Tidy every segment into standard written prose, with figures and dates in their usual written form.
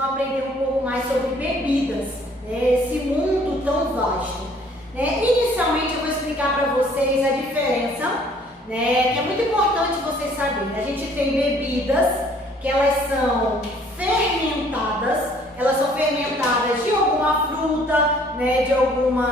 vão aprender um pouco mais sobre bebidas, né? Esse mundo tão vasto. Né? Inicialmente eu vou explicar para vocês a diferença, né? Que é muito importante vocês saberem. A gente tem bebidas que elas são fermentadas, de alguma fruta, né? De algum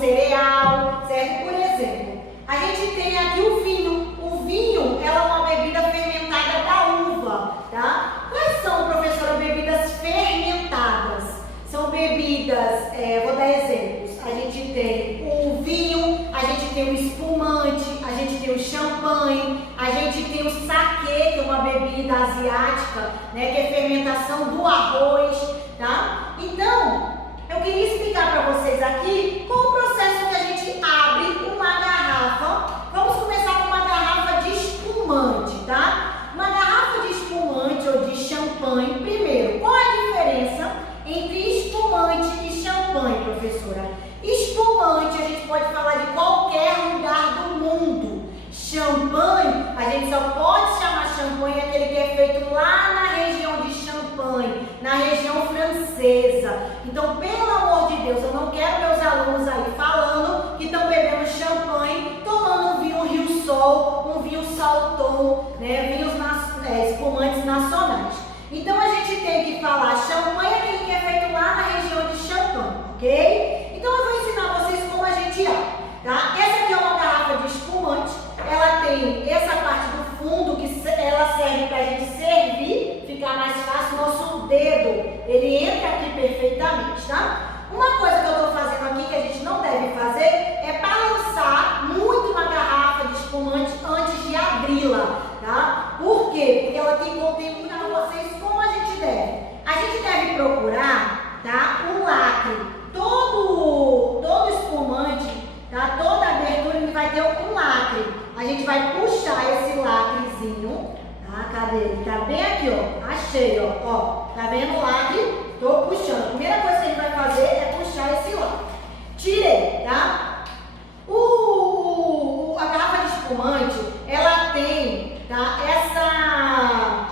cereal, certo? Por exemplo, a gente tem aqui o vinho. O vinho ela é uma bebida fermentada da uva, tá? Quais são, professora, bebidas fermentadas? São bebidas, vou dar exemplos. A gente tem o vinho, a gente tem o espumante, a gente tem o champanhe, a gente tem o saquê, que é uma bebida asiática, né? Que é fermentação do arroz, tá? Então, eu queria explicar para vocês aqui qual o processo que a gente abre uma garrafa. Vamos começar com uma garrafa de espumante, tá? Uma garrafa de espumante ou de champanhe. Primeiro, qual a diferença entre espumante e champanhe, professora? Espumante, a gente pode falar de qualquer lugar do mundo. Champanhe, a gente só pode chamar champanhe aquele que é feito lá na região de Champagne, na região francesa. Então, pelo amor de Deus, eu não quero meus alunos aí falando que estão bebendo champanhe, tomando um vinho Rio Sol, um vinho Salton, né, espumantes nacionais. Então, a gente tem que falar champanhe é aquele que é feito lá na região de Champagne, ok? Então, eu vou ensinar vocês como a gente abre, tá? Essa aqui é uma garrafa de espumante. Ela tem essa parte do fundo que ela serve para a gente servir, ficar mais fácil. Nosso dedo, ele entra aqui perfeitamente, tá? Uma coisa que eu estou fazendo aqui que a gente não deve fazer é balançar muito uma garrafa de espumante antes de abri-la, tá? Por quê? Porque ela tem conteúdo para vocês como a gente deve. A gente deve procurar, tá? O lacre. Todo espumante, tá? Toda abertura ele vai ter um lacre. A gente vai puxar esse lacrezinho, tá? Cadê ele? Tá bem aqui, ó. Achei, ó. Tá vendo o lacre? Tô puxando. A primeira coisa que a gente vai fazer é puxar esse lacre. Tirei, tá? A garrafa de espumante, ela tem, tá?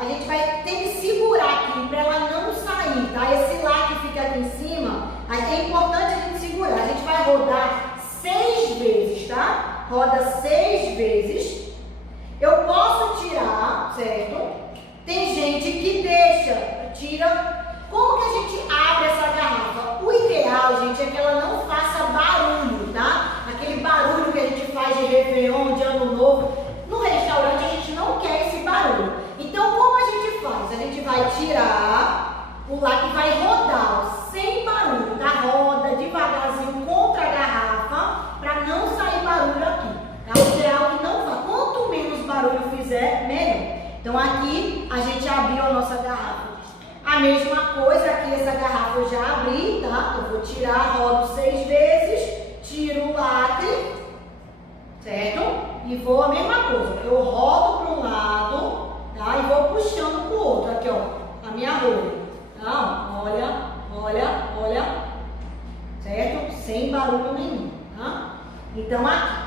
A gente vai ter que segurar aqui para ela não sair, tá? Esse lacre fica aqui em cima. É importante a gente segurar. A gente vai rodar 6 vezes, tá? Roda 6 vezes. Eu posso tirar, certo? Tem gente que tira. Como que a gente abre essa garrafa? O ideal, gente, é que ela não faça barulho, tá? Aquele barulho que a gente faz de Réveillon, de Ano Novo. No restaurante a gente não quer esse barulho. Então, como a gente faz? A gente vai tirar o lacre, vai rodar, ó, sem barulho, tá? Roda devagarzinho contra a garrafa para não sair barulho aqui. Tá? O ideal é que não vá. Quanto menos barulho fizer, melhor. Então aqui a gente abriu a nossa garrafa. A mesma coisa aqui, essa garrafa eu já abri, tá? Eu vou tirar, rodo 6 vezes, tiro o lacre, certo? E vou a mesma coisa. Eu rodo para um lado, tá? E vou puxando para o outro. Aqui, ó, a minha rolha. Tá? Olha. Certo? Sem barulho nenhum, tá? Então aqui.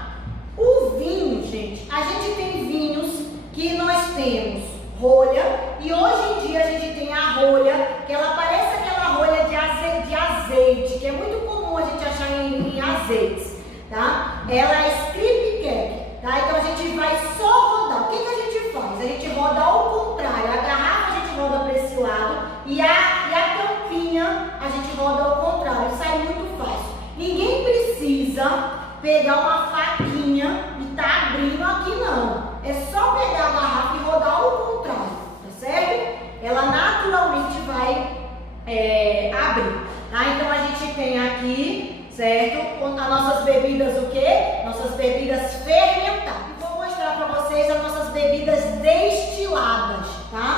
O vinho, gente, a gente tem vinhos que nós temos rolha e hoje em dia a gente tem a rolha, que ela parece aquela rolha de azeite, que é muito comum a gente achar em azeites, tá? Ela é strip cake, tá? Então a gente vai só rodar. O que a gente faz? A gente roda ao contrário. A garrafa a gente roda para esse lado e a tampinha a gente roda ao contrário. Sai muito fácil. Ninguém precisa pegar uma faquinha e tá abrindo aqui, não. É só pegar a garrafa e rodar ao contrário, tá certo? Ela naturalmente vai abrir, tá? Então a gente tem aqui, certo? As nossas bebidas, o quê? Nossas bebidas fermentadas. E vou mostrar para vocês as nossas bebidas destiladas, tá?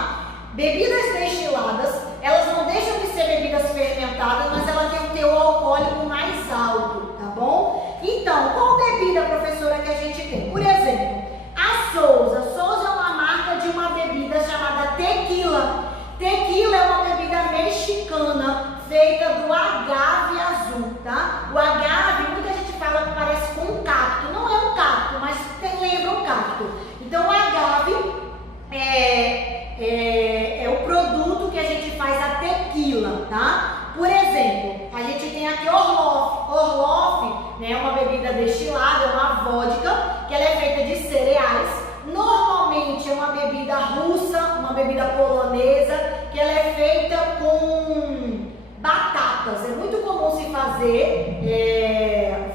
Bebidas destiladas, elas não deixam de ser bebidas fermentadas, mas elas têm um teor alcoólico mais alto, tá bom? Então, qual bebida, professora, que a gente tem? Por exemplo, a Souza. Souza é uma marca de uma bebida chamada tequila. Tequila é uma bebida mexicana feita do agave azul, tá? O agave, muita gente fala que parece com um cacto. Não é um cacto, mas lembra um cacto. Então, o agave é o produto exemplo, a gente tem aqui Orloff. Orloff, né, é uma bebida destilada, é uma vodka, que ela é feita de cereais. Normalmente é uma bebida russa, uma bebida polonesa, que ela é feita com batatas. É muito comum se fazer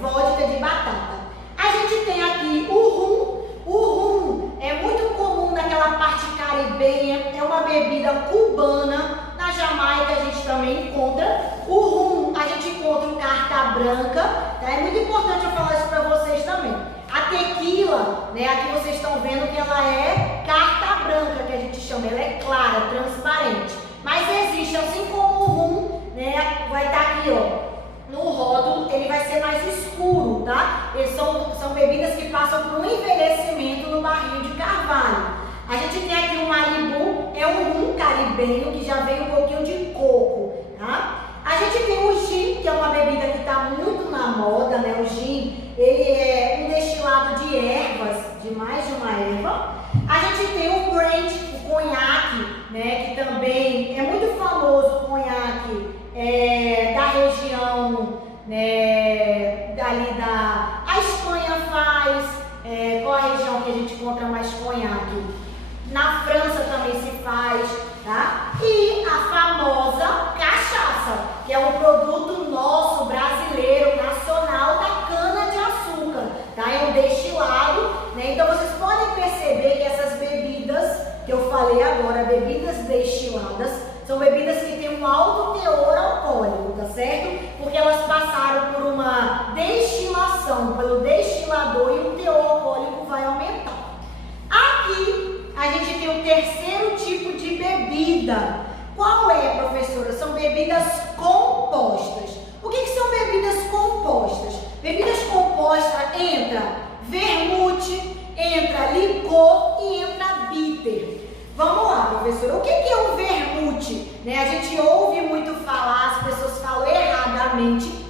vodka de batata. A gente tem aqui o rum. O rum é muito comum naquela parte caribenha, é uma bebida cubana. Na Jamaica a gente também encontra. O rum a gente encontra o carta branca, tá? É muito importante eu falar isso para vocês também. A tequila, né, aqui vocês estão vendo que ela é carta branca, que a gente chama, ela é clara, transparente. Mas existe, assim como o rum, né, vai estar aqui, ó, no rótulo, ele vai ser mais escuro, tá? Eles são bebidas que passam por um envelhecimento no barril de carvalho. A gente tem aqui o Malibu, é um rum caribenho que já vem um pouquinho de coco, tá? A gente tem o gin, que é uma bebida que está muito na moda, né? O gin, ele é um destilado de ervas, de mais de uma erva. A gente tem o brandy, o conhaque, né? Que também é muito famoso, o conhaque da região, né? Dali a Espanha faz, qual a região que a gente encontra mais conhaque? Na França também se faz, tá? E a famosa cachaça, que é um produto nosso, brasileiro, nacional, da cana-de-açúcar, tá? É um destilado, né? Então vocês podem perceber que essas bebidas que eu falei agora, bebidas destiladas, são bebidas que têm um alto teor alcoólico, tá certo? Porque elas passaram por uma destilação pelo destilador e o teor alcoólico vai aumentar. Aqui a gente tem o terceiro tipo de bebida. Qual é, professora? São bebidas compostas. O que são bebidas compostas? Bebidas compostas entra vermute, entra licor e entra bitter. Vamos lá, professora. O que é o vermute? Né? A gente ouve muito falar, as pessoas falam erradamente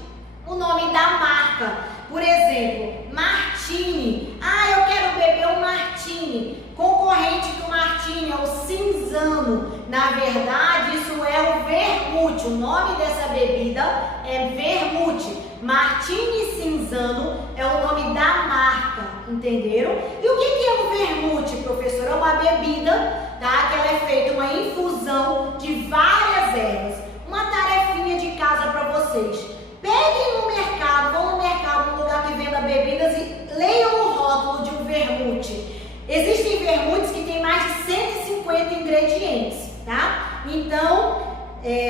o nome da marca. Por exemplo, Martini. Ah, eu quero beber um Martini. Concorrente do Martini é o Cinzano. Na verdade, isso é o vermute. O nome dessa bebida é vermute. Martini Cinzano é o nome da marca, entenderam? E o que é o vermute, professor? É uma bebida, tá? Que ela é feita uma infusão de várias ervas. Uma tarefinha de casa para vocês. Peguem no mercado, vão no mercado, no lugar que venda bebidas e leiam o rótulo de um vermute. Existem vermutes que têm mais de 150 ingredientes, tá? Então,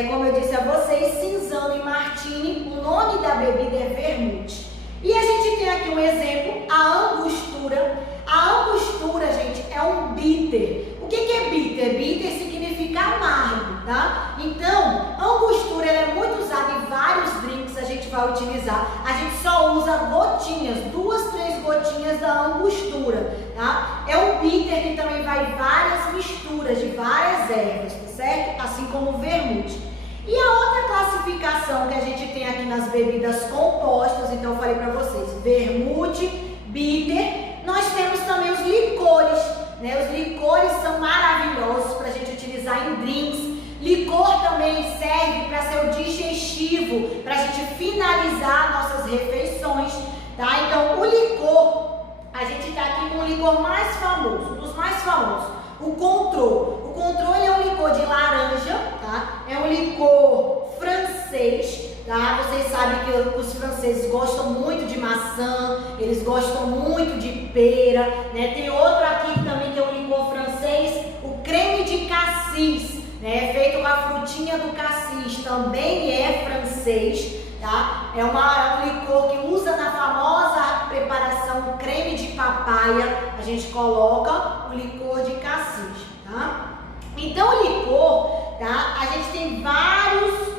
como eu disse a vocês, Cinzano e Martini, o nome da bebida é vermute. E a gente tem aqui um exemplo, a angostura. A angostura, gente, é um bitter. O que é bitter? Bitter significa amargo, tá? Então, angostura ela é muito usada em vários drinks, a gente vai utilizar. A gente só usa gotinhas, 2, 3 gotinhas da angostura, tá? É um bitter que também vai várias misturas de várias ervas, tá certo? Assim como o vermute. E a outra classificação que a gente tem aqui nas bebidas compostas, então eu falei para vocês, vermute, bitter. Nós temos também os licores, né? Os licores são maravilhosos para a gente utilizar em drinks. Licor também serve para ser o digestivo, para a gente finalizar nossas refeições, tá? Então, o licor, a gente está aqui com o licor mais famoso, um dos mais famosos, o Cointreau. O Cointreau é um licor de laranja, tá? É um licor francês, tá? Vocês sabem que os franceses gostam muito de maçã, eles gostam muito de pera, né? Tem outro aqui também que é um licor francês, o creme de cassis, né? Feito com a frutinha do cassis, também é francês, tá? É um licor que usa na famosa preparação creme de papaya, a gente coloca o licor de cassis, tá? Então o licor, tá? A gente tem vários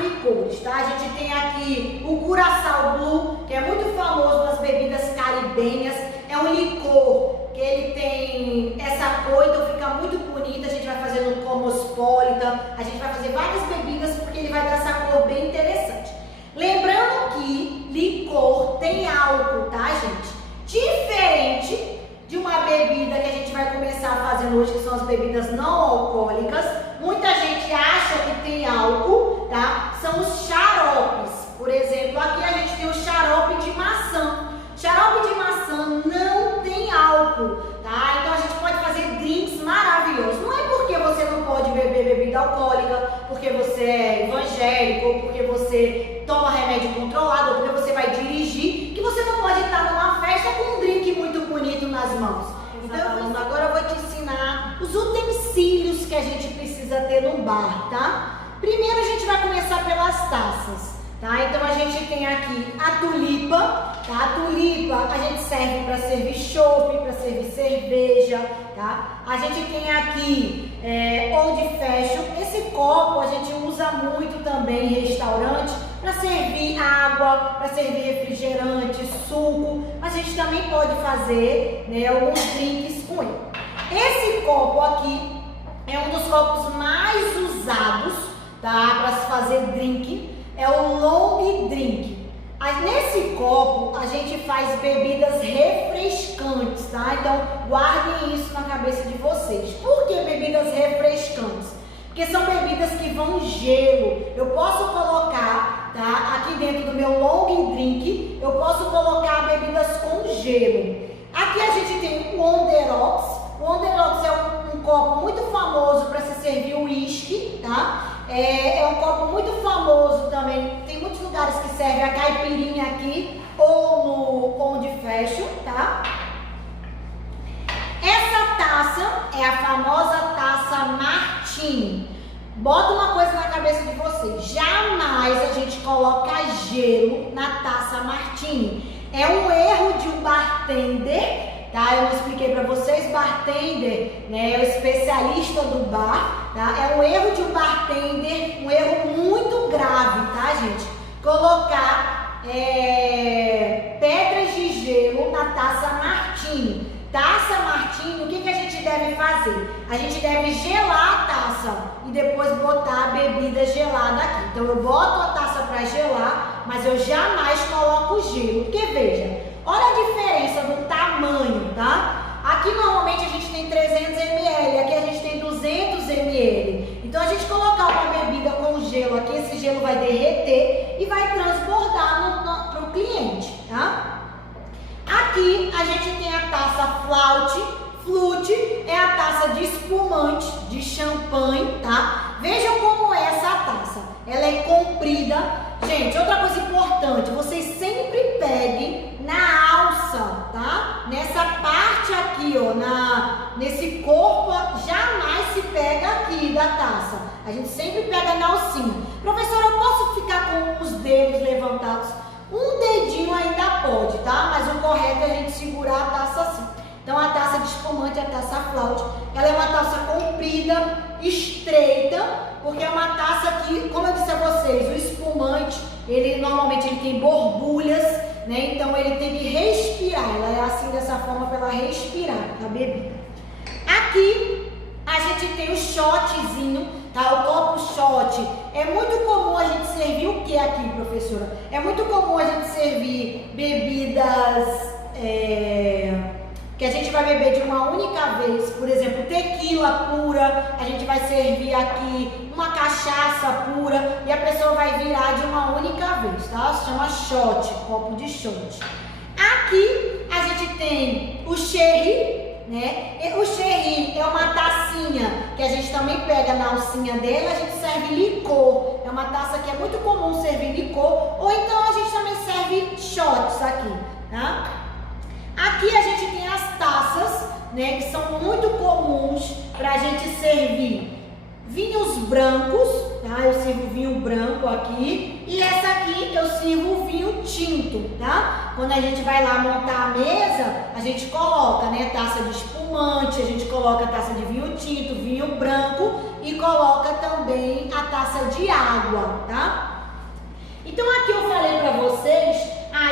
licores, tá? A gente tem aqui o Curaçao Blue, que é muito famoso nas bebidas caribenhas. É um licor que ele tem essa cor, então fica muito bonito. A gente vai fazer no Cosmopolitan, a gente vai fazer várias bebidas porque ele vai dar essa cor bem interessante. Lembrando que licor tem álcool, tá, gente? Diferente de uma bebida que a gente vai começar fazendo hoje, que são as bebidas não alcoólicas. Muita gente acha que tem álcool, tá? São os bebida alcoólica, porque você é evangélico, ou porque você toma remédio controlado, ou porque você vai dirigir, que você não pode estar numa festa com um drink muito bonito nas mãos. Então, agora eu vou te ensinar os utensílios que a gente precisa ter no bar, tá? Primeiro a gente vai começar pelas taças, tá? Então a gente tem aqui a tulipa, tá? A tulipa a gente serve para servir chopp, para servir cerveja, tá? A gente tem aqui old fashion. Esse copo a gente usa muito também em restaurante para servir água, para servir refrigerante, suco. Mas a gente também pode fazer, né, alguns drinks com ele. Esse copo aqui é um dos copos mais usados, tá, para se fazer drink, é o long drink. Nesse copo a gente faz bebidas refrescantes, tá? Então guardem isso na cabeça de vocês. Por que bebidas refrescantes? Porque são bebidas que vão gelo. Eu posso colocar, tá, aqui dentro do meu long drink, eu posso colocar bebidas com gelo. Aqui a gente tem o On The Rocks. O On The Rocks é um copo muito famoso para se servir uísque, tá? É um copo muito famoso também. Tem muitos lugares que servem a caipirinha aqui ou no Old Fashion, tá? Essa taça é a famosa taça Martini. Bota uma coisa na cabeça de vocês: jamais a gente coloca gelo na taça Martini. É um erro de um bartender. Tá, eu expliquei para vocês, bartender, né, é o especialista do bar, tá? É um erro de um bartender, um erro muito grave, tá, gente? Colocar pedras de gelo na taça Martini. Taça Martini, o que a gente deve fazer? A gente deve gelar a taça e depois botar a bebida gelada aqui. Então eu boto a taça para gelar, mas eu jamais coloco gelo, porque veja, olha a diferença do tamanho, tá? Aqui normalmente a gente tem 300 ml, aqui a gente tem 200 ml. Então a gente colocar uma bebida com gelo aqui, esse gelo vai derreter e vai transbordar para o cliente, tá? Aqui a gente tem a taça Flute. Flute é a taça de espumante, de champanhe, tá? Vejam como é essa taça. Ela é comprida. Gente, outra coisa importante, vocês sempre peguem na alça, tá? Nessa parte aqui, ó, nesse corpo, jamais se pega aqui da taça. A gente sempre pega na alcinha. Professora, eu posso ficar com os dedos levantados? Um dedinho ainda pode, tá? Mas o correto é a gente segurar a taça assim. Então a taça de espumante, a taça Flute, ela é uma taça comprida, estreita, porque é uma taça que, como eu disse a vocês, o espumante, ele normalmente tem borbulhas, né? Então ele tem que respirar. Ela é assim, dessa forma, para ela respirar a bebida. Aqui a gente tem o shotzinho, tá? O copo shot. É muito comum a gente servir o que aqui, professora? É muito comum a gente servir bebidas que a gente vai beber de uma única vez. Por exemplo, tequila pura, a gente vai servir aqui uma cachaça pura e a pessoa vai virar de uma única vez, tá? Se chama shot, copo de shot. Aqui a gente tem o sherry, né? O sherry é uma tacinha que a gente também pega na alcinha dela, a gente serve licor. É uma taça que é muito comum servir licor, ou então a gente também serve shots aqui, tá? Aqui a gente tem as taças, né, que são muito comuns para a gente servir vinhos brancos, tá? Eu sirvo vinho branco aqui, e essa aqui eu sirvo vinho tinto, tá? Quando a gente vai lá montar a mesa, a gente coloca, né, taça de espumante, a gente coloca taça de vinho tinto, vinho branco e coloca também a taça de água, tá? Então aqui eu falei para vocês,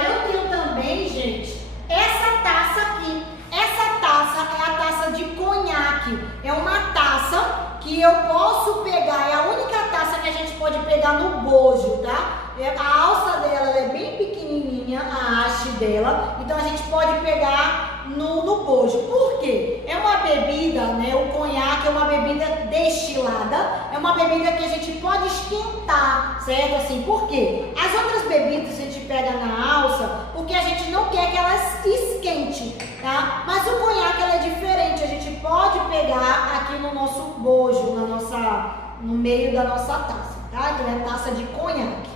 eu tenho também, gente, essa taça aqui. Essa taça é a taça de conhaque. É uma taça que eu posso pegar, é a única taça que a gente pode pegar no bojo, tá? A alça dela é bem pequenininha, a haste dela, então a gente pode pegar no bojo. Por quê? É uma bebida, né? O conhaque é uma bebida destilada, é uma bebida que a gente pode esquentar, certo? Assim, por quê? As outras bebidas a gente pega na alça porque a gente não quer que elas esquente, tá? Mas o conhaque ela é diferente, a gente pode pegar aqui no nosso bojo, no meio da nossa taça, tá? Então é taça de conhaque.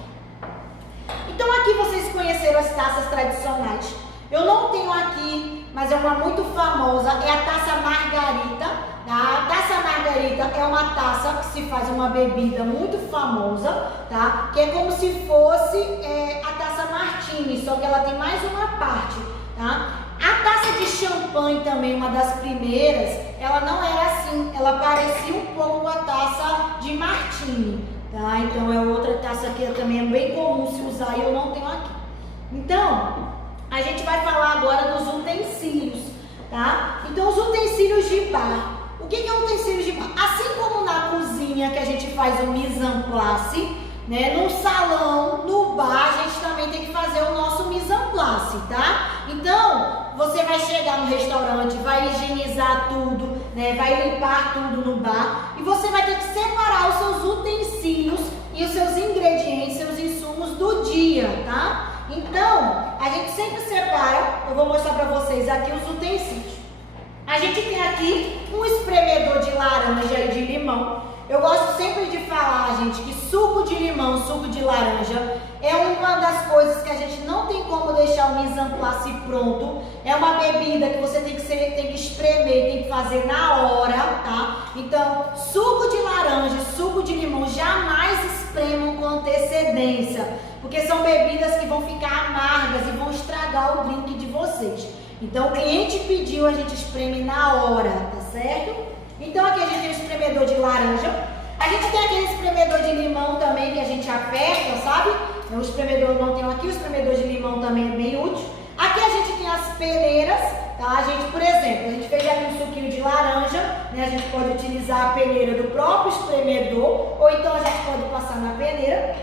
Então aqui vocês conheceram as taças tradicionais. Eu não tenho aqui, mas é uma muito famosa, é a taça margarita. Tá? A taça margarita é uma taça que se faz uma bebida muito famosa, tá? Que é como se fosse a taça martini, só que ela tem mais uma parte, tá? A taça de champanhe também, uma das primeiras, ela não era assim, ela parecia um pouco com a taça de martini, tá? Então é outra taça que também é bem comum se usar e eu não tenho aqui. Então, a gente vai falar agora dos utensílios, tá? Então, os utensílios de bar. O que é utensílios de bar? Assim como na cozinha que a gente faz o mise en place, né? No salão, no bar, a gente também tem que fazer o nosso mise en place, tá? Então, você vai chegar no restaurante, vai higienizar tudo, né? Vai limpar tudo no bar e você vai ter que separar os seus utensílios e os seus ingredientes, seus insumos do dia, tá? Então, a gente sempre separa, eu vou mostrar para vocês aqui os utensílios. A gente tem aqui um espremedor de laranja e de limão. Eu gosto sempre de falar, gente, que suco de limão, suco de laranja é uma das coisas que a gente não tem como deixar o mise en place pronto. É uma bebida que você tem que espremer, tem que fazer na hora, tá? Então, suco de laranja, suco de limão, jamais espremam com antecedência, porque são bebidas que vão ficar amargas e vão estragar o drink de vocês. Então, o cliente pediu, a gente espreme na hora, tá certo? Então, aqui a gente tem o espremedor de laranja. A gente tem aquele espremedor de limão também que a gente aperta, sabe? O espremedor eu não tenho aqui, o espremedor de limão também é bem útil. Aqui a gente tem as peneiras, tá? A gente, por exemplo, a gente fez aqui um suquinho de laranja, né? A gente pode utilizar a peneira do próprio espremedor, ou então a gente pode passar na peneira.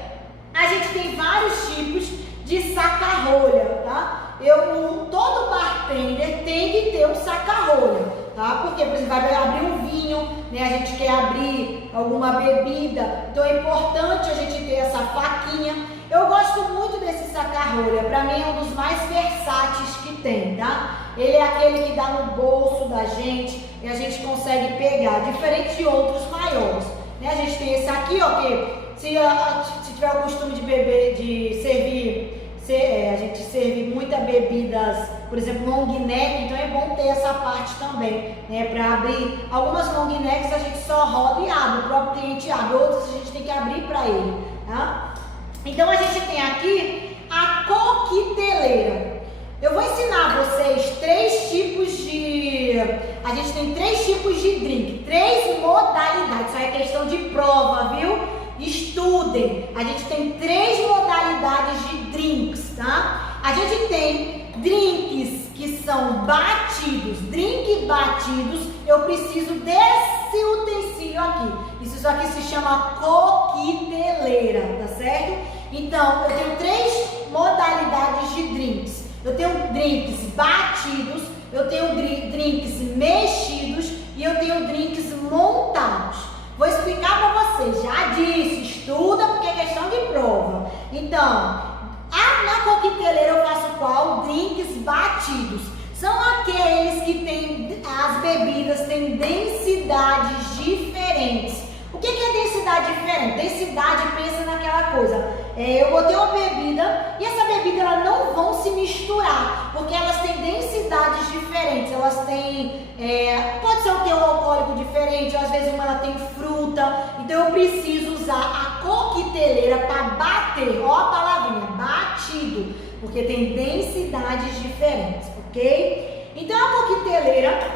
A gente tem vários tipos de saca-rolha, tá? Todo bartender tem que ter um saca-rolha, tá? Porque, por exemplo, vai abrir um vinho, né? A gente quer abrir alguma bebida, então é importante a gente ter essa faquinha. Eu gosto muito desse saca-rolha, pra mim é um dos mais versáteis que tem, tá? Ele é aquele que dá no bolso da gente e a gente consegue pegar, diferente de outros maiores, né? A gente tem esse aqui, ó, que se tiver o costume de beber, de servir, a gente serve muitas bebidas, por exemplo, long neck, então é bom ter essa parte também, né? Para abrir algumas long necks a gente só roda e abre, o próprio cliente abre, outras a gente tem que abrir para ele, tá? Então a gente tem aqui a coqueteleira. Eu vou ensinar a vocês a gente tem 3 tipos de drink, 3 modalidades, isso aí é questão de prova, viu? Estudem, a gente tem 3 modalidades de drinks, tá? A gente tem drinks que são batidos, drink batidos, eu preciso desse utensílio aqui, isso aqui se chama coqueteleira, tá certo? Então, eu tenho 3 modalidades de drinks, eu tenho drinks batidos, eu tenho drinks mexidos e eu tenho drinks montados. Vou explicar para vocês, já disse, estuda porque é questão de prova. Então, na coqueteleira eu faço qual? Drinks batidos. São aqueles que as bebidas têm densidades diferentes. O que é densidade diferente? Densidade, pensa naquela coisa. Eu botei uma bebida e essa bebida elas não vão se misturar, porque elas têm densidades diferentes. Elas têm, pode ser um teor alcoólico diferente, ou às vezes uma ela tem fruta. Então eu preciso usar a coqueteleira para bater, ó a palavrinha, batido, porque tem densidades diferentes, ok? Então a coqueteleira,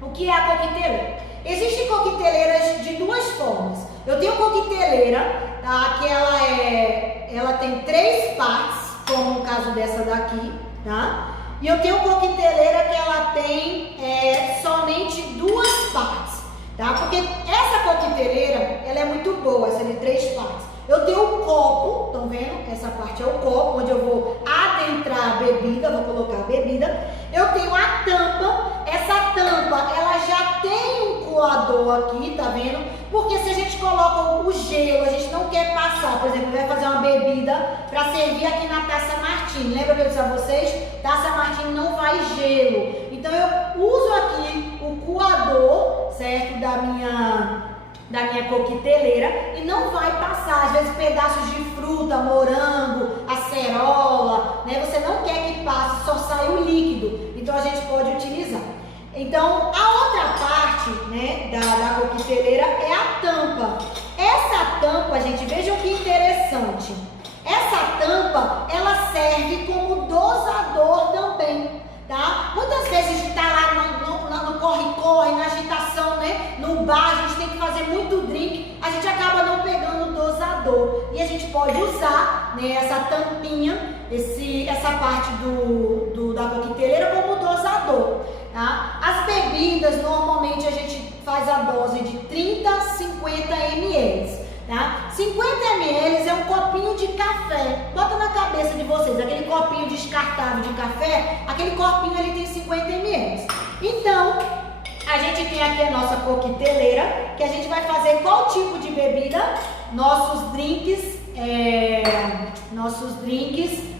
o que é a coqueteleira? Existem coqueteleiras de 2 formas. Eu tenho coqueteleira, tá? Que ela tem 3 partes, como no caso dessa daqui, tá? E eu tenho coqueteleira que ela tem somente 2 partes, tá? Porque essa coqueteleira, ela é muito boa, essa de 3 partes. Eu tenho o copo, estão vendo? Essa parte é o copo, onde eu vou adentrar a bebida, vou colocar a bebida. Eu tenho a tampa, essa tampa, ela já tem um coador aqui, tá vendo? Porque se a gente coloca o gelo, a gente não quer passar, por exemplo, vai fazer uma bebida para servir aqui na taça Martini. Lembra que eu disse a vocês? Taça Martini não vai gelo. Então eu uso aqui o coador, certo? da minha coqueteleira e não vai passar, às vezes, pedaços de fruta, morango, acerola, né? Você não quer que passe, só sai o líquido, então a gente pode utilizar. Então, a outra parte, né, da coqueteleira é a tampa. Essa tampa, gente, vejam que interessante. Essa tampa, ela serve como dosador também, tá? Muitas vezes a gente tá lá no corre-corre, na agitação, né? No bar, a gente tem que fazer muito drink, a gente acaba não pegando o dosador. E a gente pode usar, né, essa tampinha, essa parte da coqueteleira como dosador, tá? As bebidas, normalmente a gente faz a dose de 30 a 50 ml. Tá? 50 ml é um copinho de café. Bota na cabeça de vocês, aquele copinho descartável de café, aquele copinho ele tem 50 ml. Então, a gente tem aqui a nossa coqueteleira, que a gente vai fazer qual tipo de bebida? Nossos drinks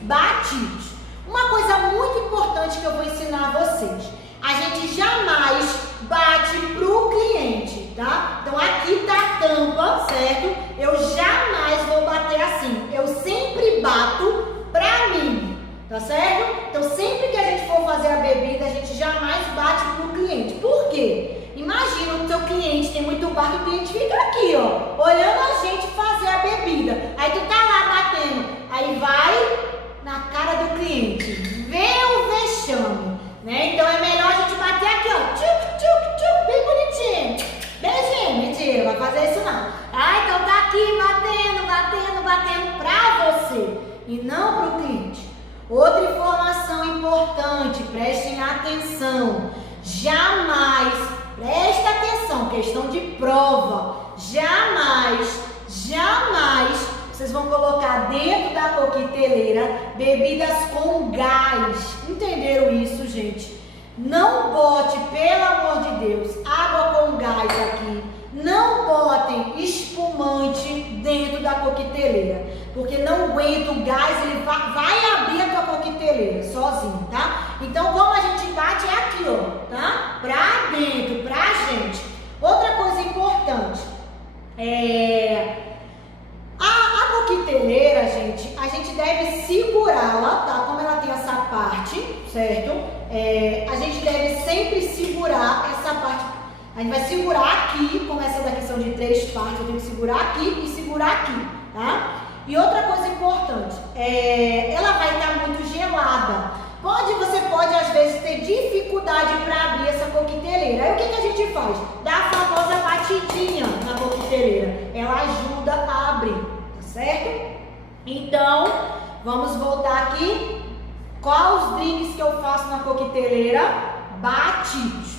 batidos. Uma coisa muito importante que eu vou ensinar a vocês. A gente jamais bate pro cliente, tá? Então aqui tá a tampa, certo? Eu jamais vou bater assim. Eu sempre bato pra mim, tá certo? Então sempre que a gente for fazer a bebida, a gente jamais bate pro cliente. Por quê? Imagina o seu cliente, tem muito bar que o cliente fica aqui, ó, olhando a gente fazer a bebida. Aí tu tá lá batendo, aí vai na cara do cliente. Vê o vexame. Né? Então é melhor a gente bater aqui, ó, tchuc, tchuc, tchuc, bem bonitinho. Beijinho, mentira, vai fazer isso não. Ah, então tá aqui batendo pra você e não pro cliente. Outra informação importante, prestem atenção. Jamais, presta atenção, questão de prova. Jamais vocês vão colocar dentro da coqueteleira bebidas com gás. Entenderam isso, gente? Não bote, pelo amor de Deus, água com gás aqui. Não botem espumante dentro da coqueteleira, porque não aguenta o gás, ele vai abrir a tua coqueteleira sozinho, tá? Então, como a gente bate é aqui, ó, tá? Pra dentro, pra gente. Outra coisa importante a coqueteleira, gente, a gente deve segurá-la, tá? Como ela tem essa parte, certo? A gente deve sempre segurar essa parte. A gente vai segurar aqui, como essa daqui são de 3 partes, eu tenho que segurar aqui e segurar aqui, tá? E outra coisa importante, ela vai estar muito gelada. Você pode às vezes ter dificuldade para abrir essa coqueteleira. Aí o que a gente faz? Dá a famosa batidinha na coqueteleira. Ela ajuda a abrir, tá certo? Então, vamos voltar aqui. Quais os drinks que eu faço na coqueteleira? Batidos.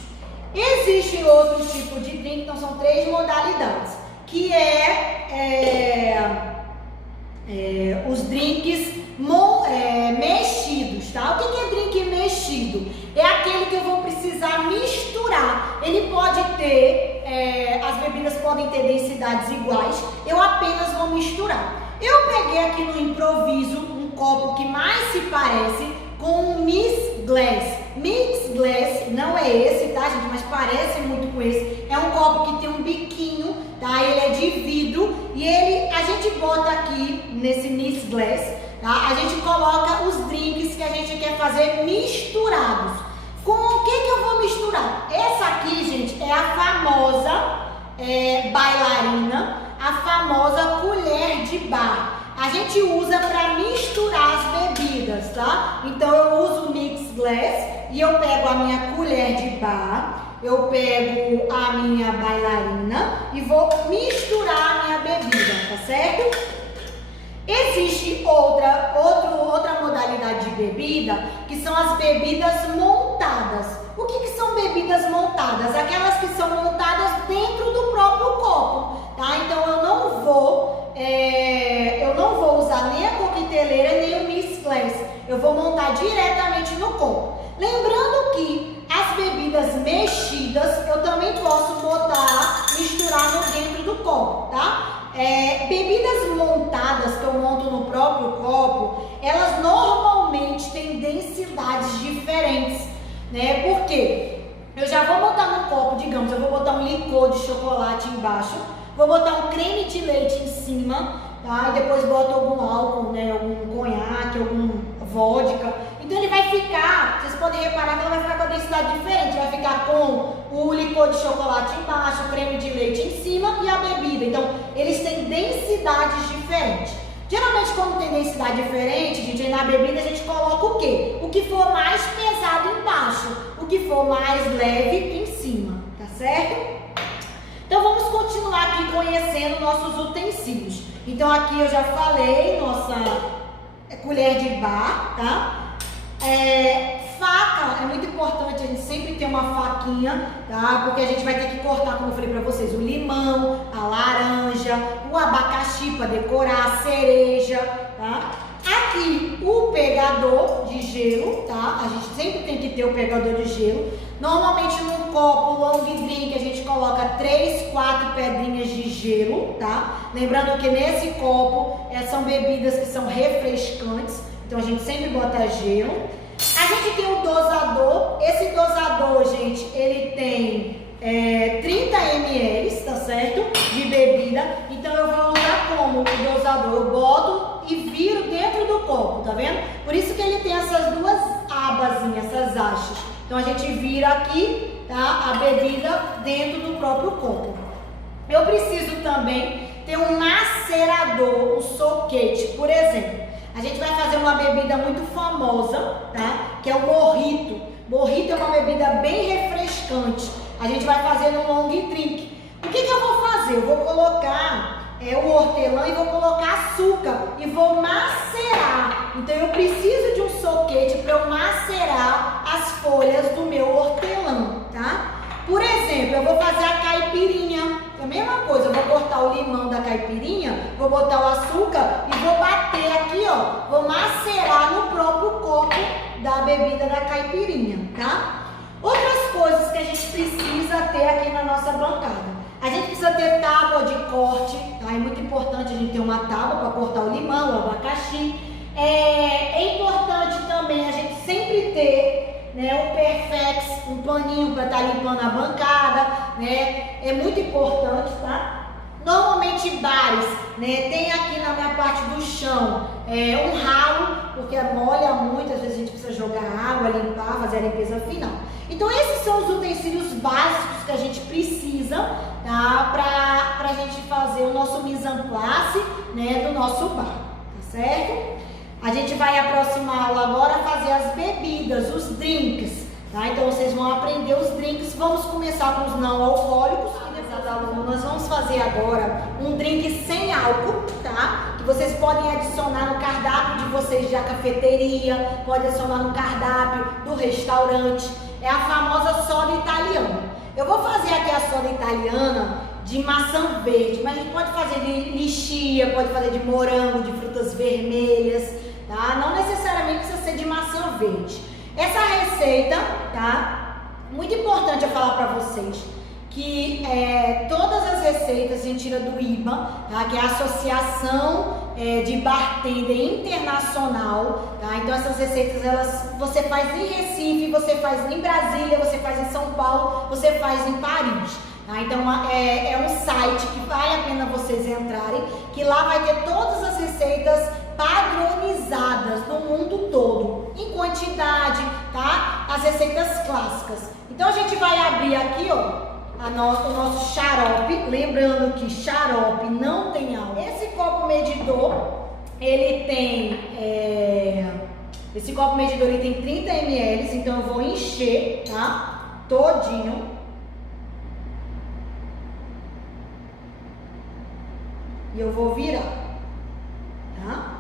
Existe outro tipo de drink, então são 3 modalidades, que os drinks mexidos, tá? O que é drink mexido? É aquele que eu vou precisar misturar. Ele pode ter, as bebidas podem ter densidades iguais, eu apenas vou misturar. Eu peguei aqui no improviso um copo que mais se parece com um Mix Glass. Mix Glass não é esse, tá, gente? Mas parece muito com esse. É um copo que tem um biquinho, tá? Ele é de vidro e a gente bota aqui nesse Mix Glass, tá? A gente coloca os drinks que a gente quer fazer misturados. Com o que eu vou misturar? Essa aqui, gente, é a famosa bailarina, a famosa colher de bar. A gente usa para misturar as bebidas, tá? Então eu uso o Mix Glass e eu pego a minha colher de bar, eu pego a minha bailarina e vou misturar a minha bebida, tá certo? Existe outra modalidade de bebida, que são as bebidas montadas. O que são bebidas montadas? Aquelas que são montadas dentro do próprio copo, tá? Então eu não vou usar nem a coqueteleira nem o Mix Glass. Eu vou montar diretamente no copo. Lembrando que as bebidas mexidas eu também posso misturar dentro do copo, tá? Bebidas montadas que eu monto no próprio copo, elas normalmente têm densidades diferentes, né? Por quê? Eu já vou botar no copo, digamos, eu vou botar um licor de chocolate embaixo, Vou botar um creme de leite em cima, tá? E depois boto algum álcool, né? Algum conhaque, algum vodka. Então ele vai ficar, vocês podem reparar que ela vai ficar com a densidade diferente. Vai ficar com o licor de chocolate embaixo, o creme de leite em cima e a bebida. Então eles têm densidades diferentes. Geralmente quando tem densidade diferente, DJ, na bebida a gente coloca o quê? O que for mais pesado embaixo, o que for mais leve em cima, tá certo? Então vamos continuar aqui conhecendo nossos utensílios. Então aqui eu já falei, nossa colher de bar, tá? Faca, é muito importante a gente sempre ter uma faquinha, tá? Porque a gente vai ter que cortar, como eu falei pra vocês, o limão, a laranja, o abacaxi para decorar, a cereja, tá? Aqui o pegador de gelo, tá? A gente sempre tem que ter o pegador de gelo. Normalmente num copo long drink a gente coloca 3, 4 pedrinhas de gelo, tá? Lembrando que nesse copo são bebidas que são refrescantes, então a gente sempre bota gelo. A gente tem o dosador. Esse dosador, gente, ele tem 30 ml, tá certo? De bebida. Então eu vou usar como o dosador? Eu boto e viro dentro do copo, tá vendo? Por isso que ele tem essas duas abazinhas, essas hastes. Então a gente vira aqui, tá? A bebida dentro do próprio copo. Eu preciso também ter um macerador, um soquete, por exemplo. A gente vai fazer uma bebida muito famosa, tá? Que é o mojito. Mojito é uma bebida bem refrescante. A gente vai fazer no long drink. O que eu vou fazer? Eu vou colocar o hortelã e vou colocar açúcar e vou macerar. Então eu preciso de um soquete para eu macerar as folhas do meu hortelã, tá? Por exemplo, eu vou fazer a caipirinha. É a mesma coisa, eu vou cortar o limão da caipirinha, vou botar o açúcar e vou bater aqui, ó. Vou macerar no próprio copo da bebida da caipirinha, tá? Outras coisas que a gente precisa ter aqui na nossa bancada. A gente precisa ter tábua de corte, tá? É muito importante a gente ter uma tábua para cortar o limão, o abacaxi. É importante também a gente sempre ter, né, um Perfex, um paninho para estar limpando a bancada, né? É muito importante, tá? Normalmente bares, né, tem aqui na minha parte do chão um ralo, porque molha muito, às vezes a gente precisa jogar água, limpar, fazer a limpeza final. Então esses são os utensílios básicos que a gente precisa, tá, pra gente fazer o nosso mise en place, né, do nosso bar, tá certo? A gente vai aproximá-lo agora a fazer as bebidas, os drinks, tá? Então vocês vão aprender os drinks. Vamos começar com os não alcoólicos. Nós vamos fazer agora um drink sem álcool, tá? Que vocês podem adicionar no cardápio de vocês da cafeteria, pode adicionar no cardápio do restaurante. É a famosa soda italiana. Eu vou fazer aqui a soda italiana de maçã verde, mas a gente pode fazer de lichia, pode fazer de morango, de frutas vermelhas, tá? Não necessariamente precisa ser de maçã verde. Essa receita, tá? Muito importante eu falar para vocês que todas as receitas a gente tira do IBA, tá? Que é a Associação de Bartender Internacional, tá? Então essas receitas você faz em Recife, você faz em Brasília, você faz em São Paulo, você faz em Paris. Tá? Então é um site que vale a pena vocês entrarem, que lá vai ter todas as receitas padronizadas do mundo todo, em quantidade, tá? As receitas clássicas. Então a gente vai abrir aqui, ó, o nosso xarope, lembrando que xarope não tem álcool. Esse copo medidor, ele tem, esse copo medidor ele tem 30 ml, então eu vou encher, tá? Todinho. E eu vou virar, tá?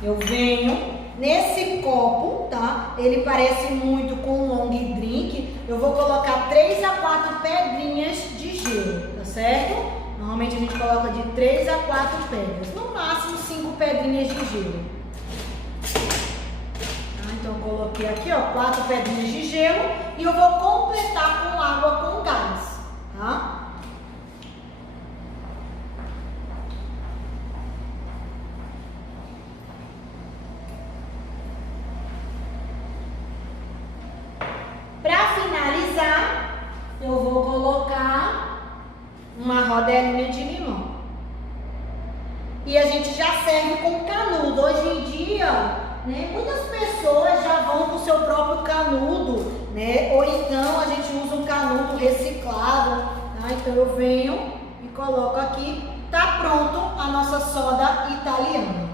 Eu venho nesse copo, tá? Ele parece muito com um long drink. Eu vou colocar 3 a 4 pedrinhas de gelo, tá certo? Normalmente a gente coloca de 3 a 4 pedras, no máximo 5 pedrinhas de gelo. Tá? Então eu coloquei aqui, ó, 4 pedrinhas de gelo e eu vou completar com água com gás, tá? Para finalizar, eu vou uma rodelinha de limão. E a gente já serve com canudo. Hoje em dia, né, muitas pessoas já vão com o seu próprio canudo, né? Ou então a gente usa um canudo reciclado, tá? Então eu venho e coloco aqui, tá pronto a nossa soda italiana.